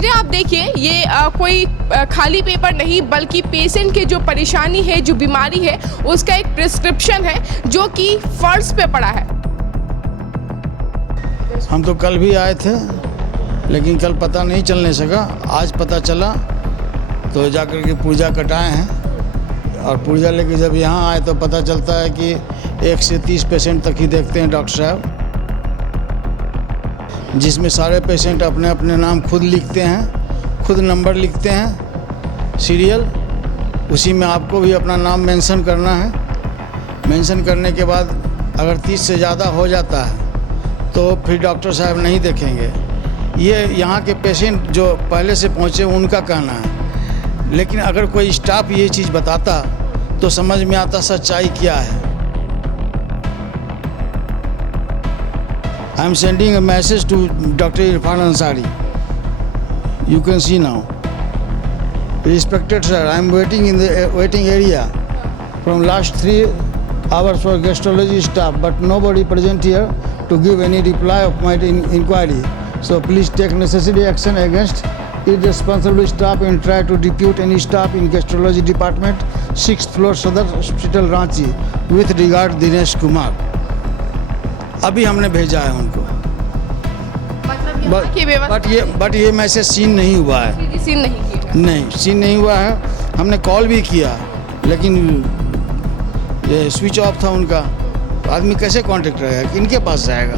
फिर आप देखिए ये कोई खाली पेपर नहीं बल्कि पेशेंट के जो परेशानी है, जो बीमारी है, उसका एक प्रिस्क्रिप्शन है जो कि फर्श पे पड़ा है। हम तो कल भी आए थे लेकिन कल पता नहीं चलने सका। आज पता चला तो जाकर के पुर्जा कटाए हैं और पुर्जा लेके जब यहाँ आए तो पता चलता है कि 1 से 30 पेशेंट तक ही देखते हैं डॉक्टर साहब, जिसमें सारे पेशेंट अपने अपने नाम खुद लिखते हैं, खुद नंबर लिखते हैं सीरियल। उसी में आपको भी अपना नाम मेंशन करना है। मेंशन करने के बाद अगर 30 से ज़्यादा हो जाता है तो फिर डॉक्टर साहब नहीं देखेंगे। ये यहाँ के पेशेंट जो पहले से पहुँचे उनका कहना है, लेकिन अगर कोई स्टाफ ये चीज़ बताता तो समझ में आता सच्चाई क्या है। I am sending a message to Dr. Irfan Ansari. You can see now. Respected sir, I am waiting in the waiting area from last 3 hours for gastrology staff, but nobody present here to give any reply of my inquiry. So please take necessary action against irresponsible staff and try to depute any staff in gastrology department, 6th floor Sadar Hospital Ranchi. With regard Dinesh Kumar. अभी हमने भेजा है उनको, but ये message seen नहीं हुआ है। Scene नहीं किया? नहीं, सीन नहीं हुआ है। हमने कॉल भी किया लेकिन ये स्विच ऑफ था उनका। आदमी कैसे कांटेक्ट रहेगा, किनके पास जाएगा?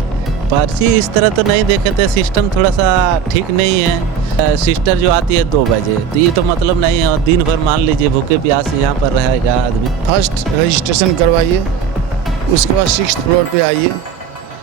पर्ची इस तरह तो नहीं देखे थे, सिस्टम थोड़ा सा ठीक नहीं है। सिस्टर जो आती है 2 बजे, तो ये तो मतलब नहीं है। और दिन भर मान लीजिए भूखे प्यास यहाँ पर रहेगा आदमी। फर्स्ट रजिस्ट्रेशन करवाइए, उसके बाद 6th फ्लोर पे आइए।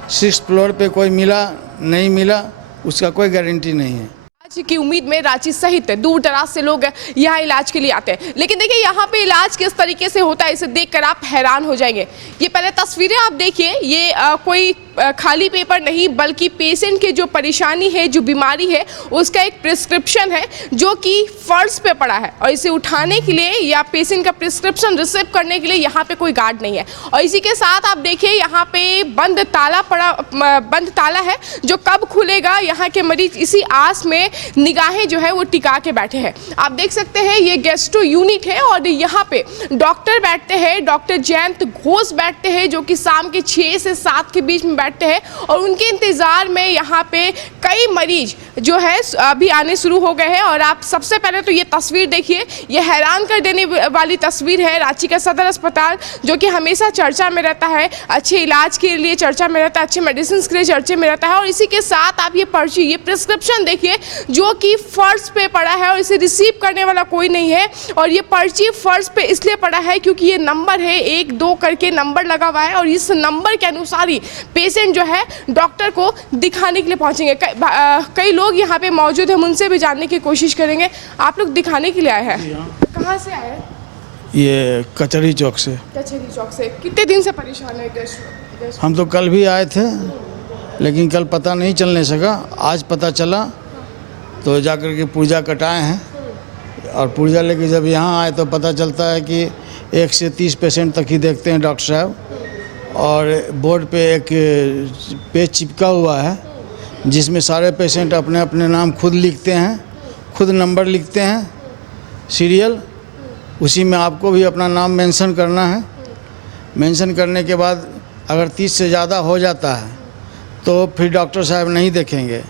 6th फ्लोर पे कोई मिला नहीं मिला उसका कोई गारंटी नहीं है। इलाज की उम्मीद में रांची सहित दूर दराज से लोग यहाँ इलाज के लिए आते हैं, लेकिन देखिए यहाँ पे इलाज किस तरीके से होता है इसे देखकर आप हैरान हो जाएंगे। ये पहले तस्वीरें आप देखिए, ये कोई खाली पेपर नहीं बल्कि पेशेंट के जो परेशानी है, जो बीमारी है, उसका एक प्रिस्क्रिप्शन है जो कि फर्श पे पड़ा है और इसे उठाने के लिए या पेशेंट का प्रिस्क्रिप्शन रिसीव करने के लिए यहाँ पे कोई गार्ड नहीं है। और इसी के साथ आप देखिए यहाँ पे बंद ताला है जो कब खुलेगा, यहाँ के मरीज इसी आस में निगाहें जो है वो टिका के बैठे हैं। आप देख सकते हैं ये गैस्ट्रो यूनिट है और यहाँ पे डॉक्टर बैठते हैं, डॉक्टर जयंत घोष बैठते हैं जो कि शाम के 6 से 7 के बीच में बैठते हैं और उनके इंतजार में यहाँ पे कई मरीज जो है अभी आने शुरू हो गए हैं। और आप सबसे पहले तो ये तस्वीर देखिए, ये हैरान कर देने वाली तस्वीर है रांची का सदर अस्पताल जो कि हमेशा चर्चा में रहता है, अच्छे इलाज के लिए चर्चा में रहता है, अच्छे मेडिसिन के लिए चर्चा में रहता है। और इसी के साथ आप ये पर्ची, ये प्रिस्क्रिप्शन देखिए जो कि फर्श पे पड़ा है और इसे रिसीव करने वाला कोई नहीं है। और ये पर्ची फर्श पे इसलिए पड़ा है क्योंकि ये नंबर है 1 2 करके नंबर लगा हुआ है और इस नंबर के अनुसार ही पेशेंट जो है डॉक्टर को दिखाने के लिए पहुंचेंगे। कई लोग यहाँ पे मौजूद हैं, उनसे भी जानने की कोशिश करेंगे। आप लोग दिखाने के लिए आए हैं, कहाँ से आए हैं? ये कचहरी चौक से। कचहरी चौक से कितने दिन से परेशान है? हम तो कल भी आए थे लेकिन कल पता नहीं चलने सका। आज पता चला तो जाकर के पुर्जा कटाए हैं और पुर्जा लेके जब यहाँ आए तो पता चलता है कि 1 से 30 पेशेंट तक ही देखते हैं डॉक्टर साहब। और बोर्ड पे एक पेज चिपका हुआ है जिसमें सारे पेशेंट अपने अपने नाम खुद लिखते हैं, खुद नंबर लिखते हैं सीरियल। उसी में आपको भी अपना नाम मेंशन करना है। मेंशन करने के बाद अगर 30 से ज़्यादा हो जाता है तो फिर डॉक्टर साहब नहीं देखेंगे।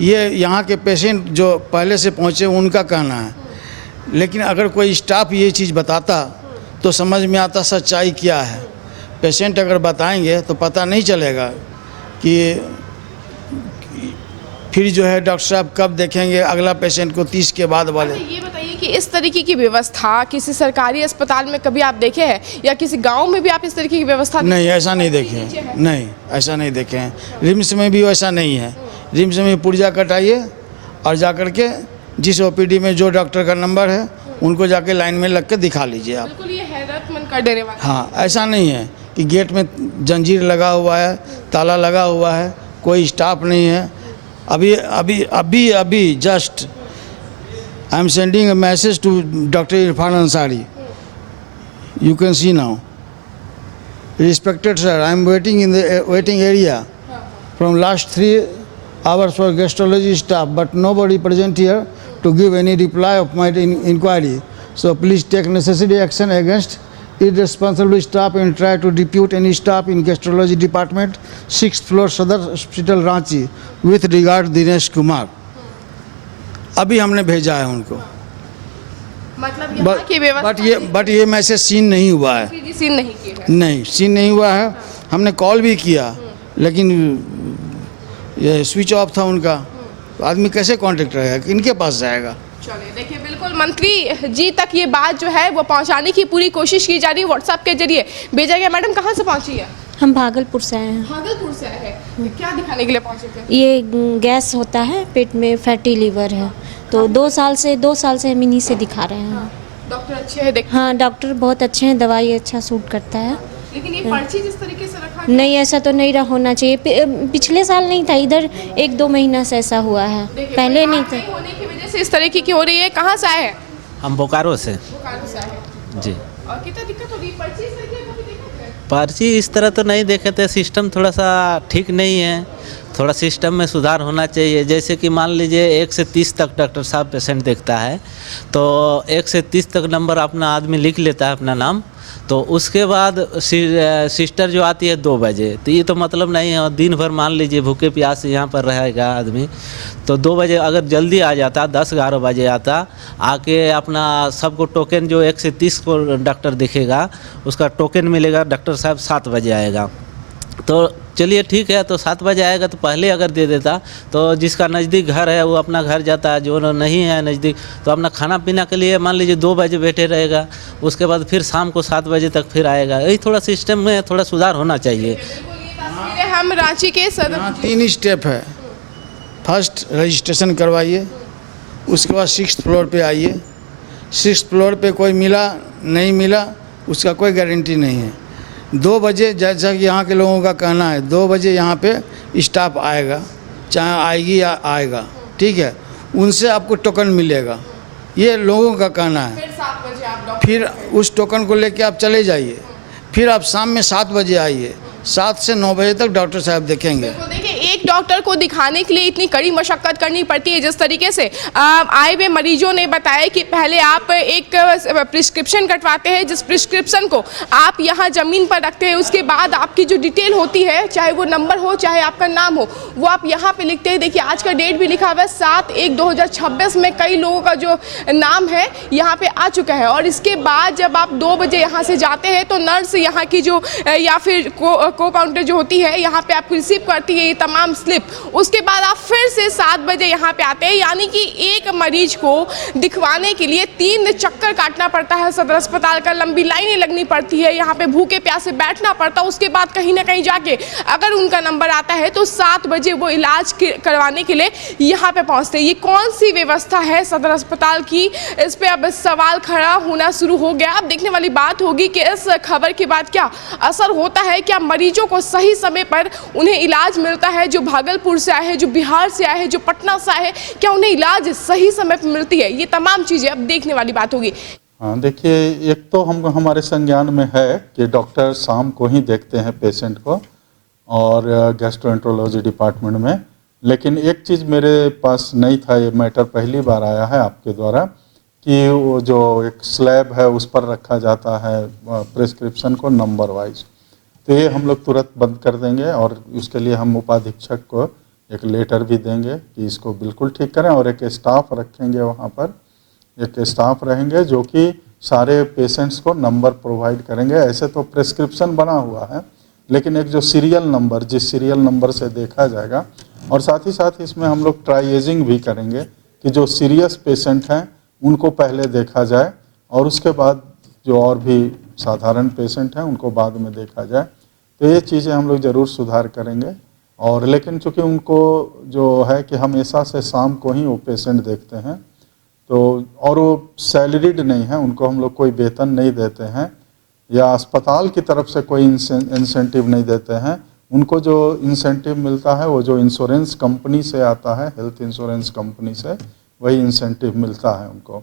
ये यहाँ के पेशेंट जो पहले से पहुँचे उनका कहना है, लेकिन अगर कोई स्टाफ ये चीज़ बताता तो समझ में आता सच्चाई क्या है। पेशेंट अगर बताएंगे तो पता नहीं चलेगा कि फिर जो है डॉक्टर साहब कब देखेंगे अगला पेशेंट को 30 के बाद वाले। ये बताइए कि इस तरीके की व्यवस्था किसी सरकारी अस्पताल में कभी आप देखे हैं या किसी गांव में भी आप इस तरीके की व्यवस्था? नहीं, ऐसा नहीं देखे हैं। नहीं, ऐसा नहीं देखे हैं। रिम्स में भी वैसा नहीं है। रिम्स में पुर्जा कटाइए और जाकर के जिस ओपीडी में जो डॉक्टर का नंबर है उनको जाके लाइन में लग के दिखा लीजिए आप। बिल्कुल ये हैरतमंद कर देने वाला। हाँ, ऐसा नहीं है कि गेट में जंजीर लगा हुआ है, ताला लगा हुआ है, कोई स्टाफ नहीं है। अभी just I am sending a message to doctor Irfan Ansari. You can see now. Respected sir, I am waiting in the waiting area from last 3 hours for gastrology staff, but nobody present here to give any reply of my inquiry. So please take necessary action against irresponsible staff and try to depute any staff in gastrology department, 6th floor Sadar Hospital Ranchi, with regard Dinesh Kumar. अभी हमने भेजा है उनको, मतलब यहाँ की व्यवस्था but ये मैसेज सीन नहीं हुआ है। जी सीन नहीं की है। नहीं, सीन नहीं हुआ है। हमने कॉल भी किया, लेकिन ये स्विच ऑफ था उनका। तो आदमी कैसे कांटेक्ट रहेगा, इनके पास जाएगा? चलिए देखिए, बिल्कुल मंत्री जी तक ये बात जो है वो पहुंचाने की पूरी कोशिश की जा रही है, व्हाट्सएप के जरिए भेजा गया। मैडम कहाँ से पहुंची है? हम भागलपुर से आए हैं। भागलपुर से आए हैं, क्या दिखाने के लिए पहुंचे थे? ये गैस होता है, पेट में फैटी लीवर है, तो 2 साल से हम इन्हीं से दिखा रहे हैं। डॉक्टर अच्छे हैं देख? हाँ, डॉक्टर बहुत अच्छे हैं, दवाई अच्छा सूट करता है। लेकिन ये पर्ची जिस तरीके से रखा नहीं, ऐसा तो नहीं होना चाहिए। पिछले साल नहीं था, इधर 1-2 महीना से ऐसा हुआ है, पहले नहीं था। होने की वजह से इस तरीके की हो रही है। कहाँ से आए हैं? हम बोकारो से। बोकारो से आए हैं जी। और कितना दिक्कत हो रही है? पर्ची इस तरीके की कभी देखा है? पर्ची इस तरह तो नहीं देखे थे, सिस्टम थोड़ा सा ठीक नहीं है, थोड़ा सिस्टम में सुधार होना चाहिए। जैसे कि मान लीजिए 1 से 30 तक डॉक्टर साहब पेशेंट देखता है, तो 1 से 30 तक नंबर अपना आदमी लिख लेता है अपना नाम, तो उसके बाद सिस्टर जो आती है 2 बजे, तो ये तो मतलब नहीं है। दिन भर मान लीजिए भूखे प्यास यहाँ पर रहेगा आदमी, तो 2 बजे अगर जल्दी आ जाता, 10-11 बजे आता, आके अपना सबको टोकन जो 1 से 30 को डॉक्टर दिखेगा उसका टोकन मिलेगा, डॉक्टर साहब 7 बजे आएगा। तो चलिए ठीक है, तो 7 बजे आएगा तो पहले अगर दे देता, तो जिसका नज़दीक घर है वो अपना घर जाता है, जो नहीं है नज़दीक तो अपना खाना पीना के लिए मान लीजिए 2 बजे बैठे रहेगा, उसके बाद फिर शाम को 7 बजे तक फिर आएगा। यही थोड़ा सिस्टम में थोड़ा सुधार होना चाहिए। हम रांची के सदर यहाँ 3 स्टेप है। फर्स्ट रजिस्ट्रेशन करवाइए, उसके बाद 6th फ्लोर पे आइए। 6th फ्लोर पे कोई मिला नहीं मिला उसका कोई गारंटी नहीं है। 2 बजे, जैसा कि यहाँ के लोगों का कहना है, 2 बजे यहाँ पे स्टाफ आएगा, चाहे आएगी या आएगा, ठीक है, उनसे आपको टोकन मिलेगा, ये लोगों का कहना है। फिर 7 बजे आप डॉक्टर फिर उस टोकन को लेके आप चले जाइए, फिर आप शाम में 7 बजे आइए, 7 से 9 बजे तक डॉक्टर साहब देखेंगे। तो देखिए, एक डॉक्टर को दिखाने के लिए इतनी कड़ी मशक्कत करनी पड़ती है। जिस तरीके से आए हुए मरीजों ने बताया कि पहले आप एक प्रिस्क्रिप्शन कटवाते हैं, जिस प्रिस्क्रिप्शन को आप यहाँ ज़मीन पर रखते हैं, उसके बाद आपकी जो डिटेल होती है, चाहे वो नंबर हो चाहे आपका नाम हो, वो आप यहाँ पे लिखते हैं। देखिए, आज का डेट भी लिखा हुआ है 7/1/2026 में कई लोगों का जो नाम है यहाँ पे आ चुका है। और इसके बाद जब आप 2 बजे यहाँ से जाते हैं तो नर्स यहाँ की जो या फिर को काउंटर जो होती है यहाँ पे आपको रिसीव करती है ये तमाम स्लिप। उसके बाद आप फिर से 7 बजे यहाँ पे आते हैं, यानी कि एक मरीज को दिखवाने के लिए 3 चक्कर काटना पड़ता है सदर अस्पताल का, लंबी लाइनें लगनी पड़ती है, यहाँ पे भूखे प्यासे बैठना पड़ता है। उसके बाद कहीं ना कहीं जाके अगर उनका नंबर आता है तो 7 बजे वो इलाज करवाने के लिए यहाँ पे पहुँचते हैं। ये कौन सी व्यवस्था है सदर अस्पताल की? इस पर अब सवाल खड़ा होना शुरू हो गया। अब देखने वाली बात होगी कि इस खबर के बाद क्या असर होता है, क्या मरीजों को सही समय पर उन्हें इलाज मिलता है, जो भागलपुर से आए हैं, जो बिहार से आए हैं, जो पटना से आए हैं, क्या उन्हें इलाज सही समय पर मिलती है? ये तमाम चीज़ें अब देखने वाली बात होगी। हाँ, देखिए, एक तो हमारे संज्ञान में है कि डॉक्टर शाम को ही देखते हैं पेशेंट को और गैस्ट्रोएंट्रोलॉजी डिपार्टमेंट में, लेकिन एक चीज़ मेरे पास नहीं था, ये मैटर पहली बार आया है आपके द्वारा, कि वो जो एक स्लैब है उस पर रखा जाता है प्रिस्क्रिप्शन को नंबर वाइज। तो ये हम लोग तुरंत बंद कर देंगे और उसके लिए हम उपाधीक्षक को एक लेटर भी देंगे कि इसको बिल्कुल ठीक करें, और एक स्टाफ रखेंगे वहाँ पर, एक स्टाफ रहेंगे जो कि सारे पेशेंट्स को नंबर प्रोवाइड करेंगे। ऐसे तो प्रिस्क्रिप्शन बना हुआ है, लेकिन एक जो सीरियल नंबर, जिस सीरियल नंबर से देखा जाएगा, और साथ ही साथ इसमें हम लोग ट्राइएजिंग भी करेंगे कि जो सीरियस पेशेंट हैं उनको पहले देखा जाए और उसके बाद जो और भी साधारण पेशेंट हैं उनको बाद में देखा जाए। तो ये चीज़ें हम लोग ज़रूर सुधार करेंगे। और लेकिन चूँकि उनको जो है कि हमेशा से शाम को ही वो पेशेंट देखते हैं, तो और वो सैलरीड नहीं है, उनको हम लोग कोई वेतन नहीं देते हैं या अस्पताल की तरफ से कोई इंसेंटिव नहीं देते हैं। उनको जो इंसेंटिव मिलता है वो जो इंश्योरेंस कंपनी से आता है, हेल्थ इंश्योरेंस कंपनी से, वही इंसेंटिव मिलता है उनको।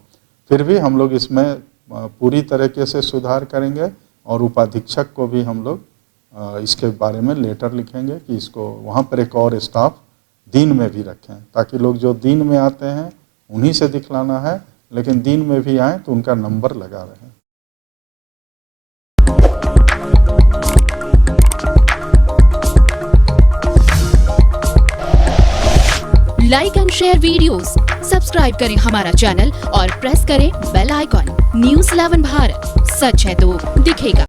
फिर भी हम लोग इसमें पूरी तरीके से सुधार करेंगे और उपाधीक्षक को भी हम लोग इसके बारे में लेटर लिखेंगे कि इसको वहाँ पर एक और स्टाफ दिन में भी रखें, ताकि लोग जो दिन में आते हैं उन्हीं से दिखलाना है, लेकिन दिन में भी आए तो उनका नंबर लगा रहे। Like and share videos, subscribe करें हमारा चैनल और प्रेस करें बेल आइकॉन। न्यूज़ 11 भारत, सच है तो दिखेगा।